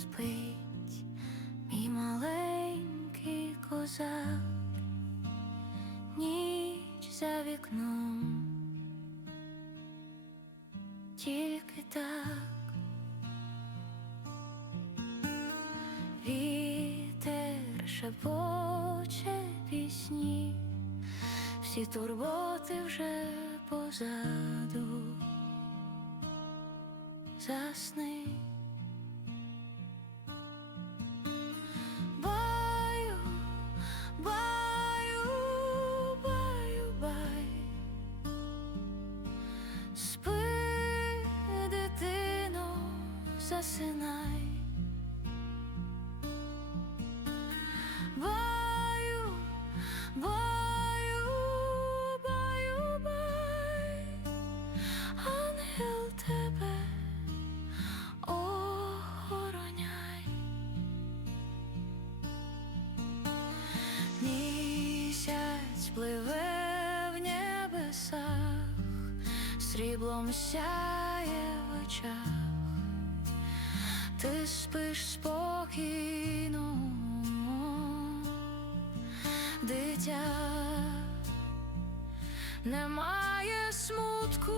спить мій маленький козак, ніч за вікном, тільки так. Вітер шепоче пісні, всі турботи вже позаду. Засни засинай. Баю, баю, баю, бай. Ангел тебе охороняй. Місяць пливе в небесах, сріблом сяє в очах, ти спиш спокійно, дитя, немає смутку.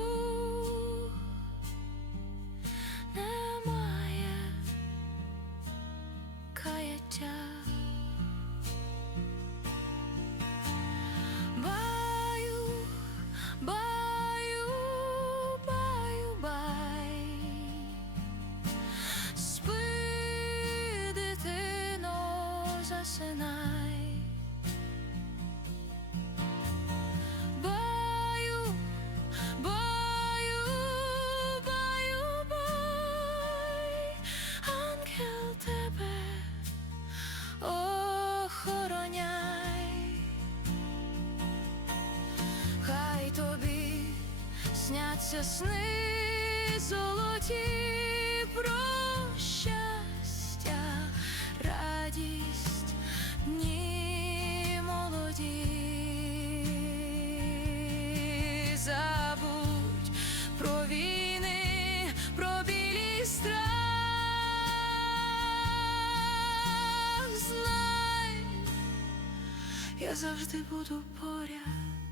Засинай. Баю, бай, ангел тебе охороняй, хай тобі сняться сни золоті я завжди буду поряд.